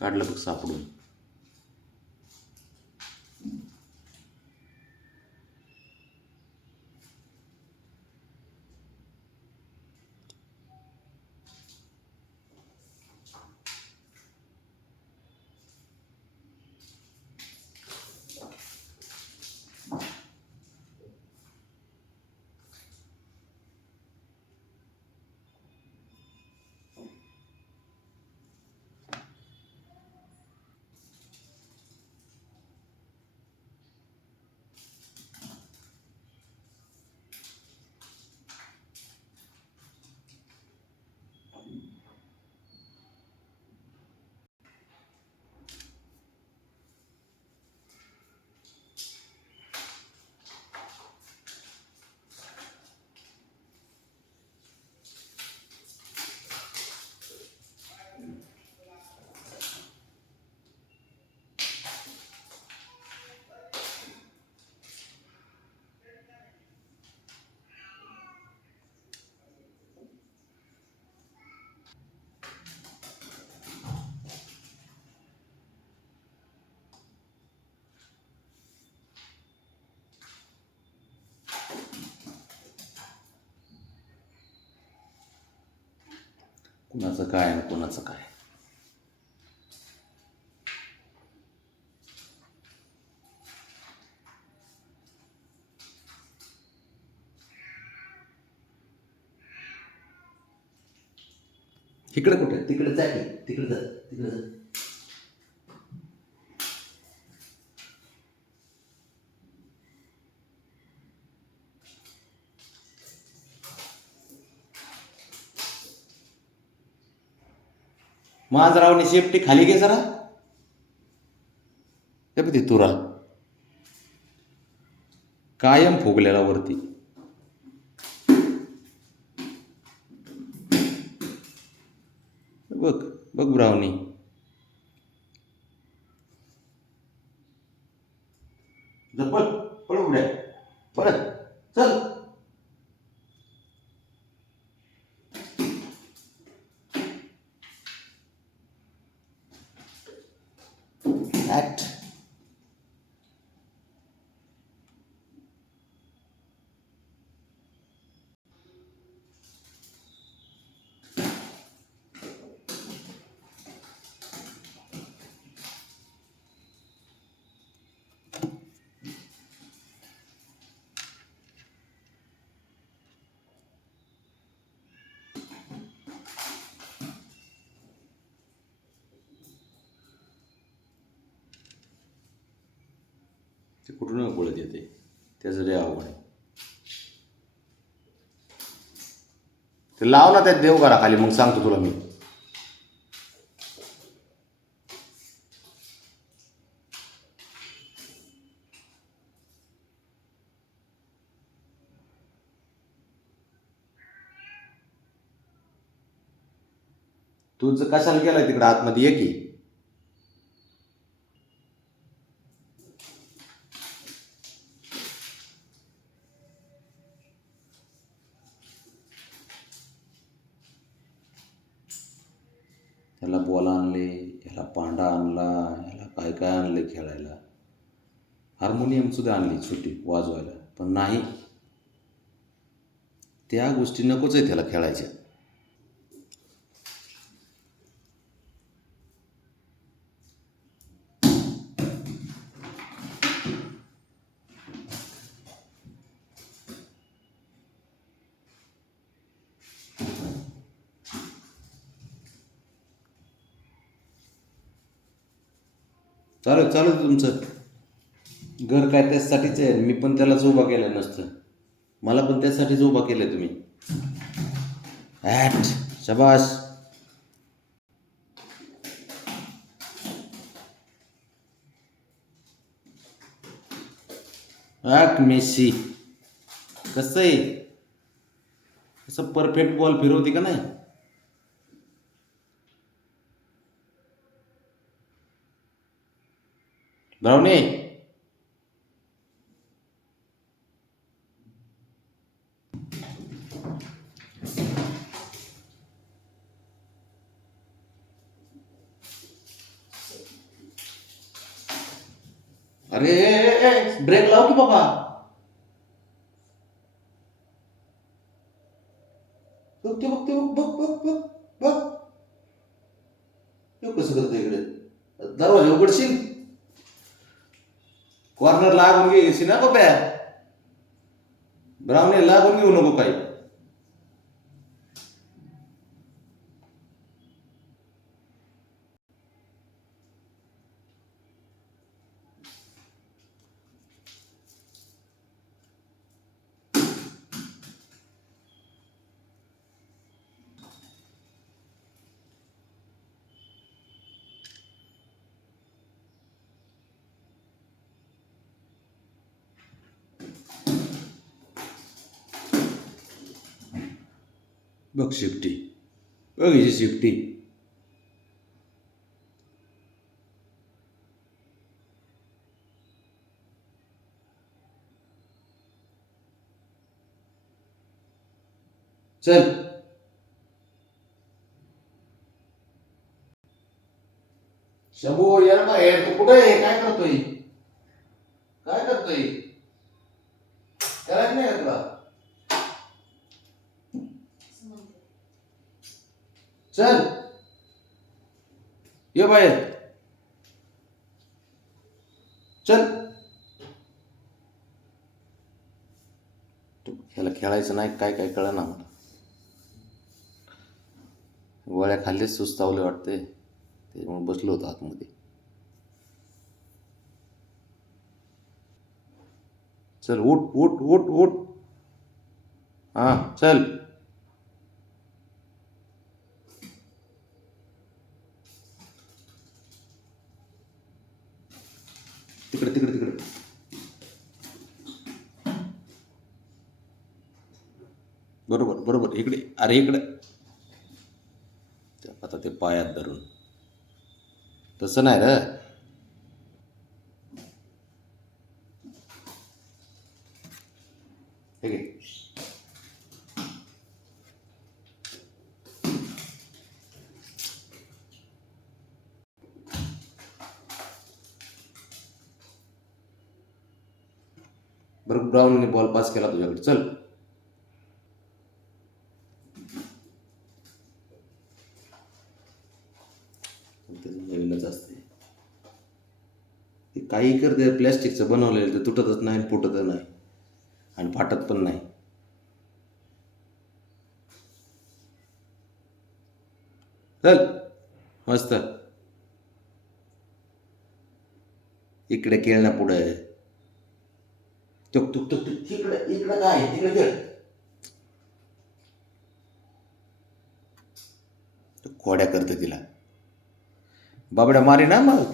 काढलं बघ कुणाचं काय आणि कुणाचं काय? इकडे कुठे? तिकडे जा तिकडे जा. तिकडे जा. माझरावने शेपटी खाली घे जरा. बघ ते तुरा. कायम फुगलेला वरती. बघ बघ ब्रावनी. पळ पळ उड्या. पळ चल ऍक्ट ते कुठून बोलत येते? त्याचं लय अवघड आहे. ते लाव ना त्यात देव करा खाली मग सांगतो तुला मी. तुझं कशाला गेलाय तिकडं आतमध्ये ये की. ह्याला बॉल आणले ह्याला पांडा आणला ह्याला काय काय आणले खेळायला. हार्मोनियम सुद्धा आणली छोटी वाजवायला. पण नाही. त्या गोष्टी नकोच आहे त्याला खेळायच्या. चालेल चालेल तुमचं. घर काय त्याचसाठीच आहे. मी पण त्यालाच उभा केलं नसतं. मला पण त्यासाठीच उभा केलं तुम्ही. ॲट शबाश ॲट मेसी कसं आहे? असं परफेक्ट बॉल फिरवते का नाही? ब्राउनी अरे ए, ब्रेक लाव की बाबा. बघ ते बघ ते बघ बघ बघ. बघ बघ हे कसं करतो इकडे? दरवाजा उघडशील? कॉर्नर लागून घ्यायची ना बाब्या ब्राऊन लागून घेऊ नको काही. बघ शिफ्टी बघ हिची शिफ्टी चल शंभू ये ना बाहेर तू कुठे आहे काय करतोय काय करतोय करायचं नाही का तुला चल. ये बाहेर. चल. ह्याला खेळायचं नाही काय काय कळलं ना मला. गोळ्या खाल्लेच सुस्तावले वाटते. त्याच्यामुळे बसलो होतो आतमध्ये. चल उठ उठ उठ उठ. हां चल. तिकडे तिकडे तिकडे. बरोबर बरोबर. इकडे अरे इकडे. आता ते पायात धरून. तसं नाही र. ठीक आहे बरं ब्राऊनने बॉल पास केला तुझ्याकडे. चल. नवीनच असते. ते काही करते प्लॅस्टिकचं बनवलेलं ते तुटतच नाही फुटतच नाही. आणि फाटत पण नाही. चल. मस्त. इकडे खेळण्या टुक टुक टुक टुक तुक तिकडे इकडे काय आहे? तिकडे खेळ खोड्या करते तिला. बाबड्या मारी ना मग?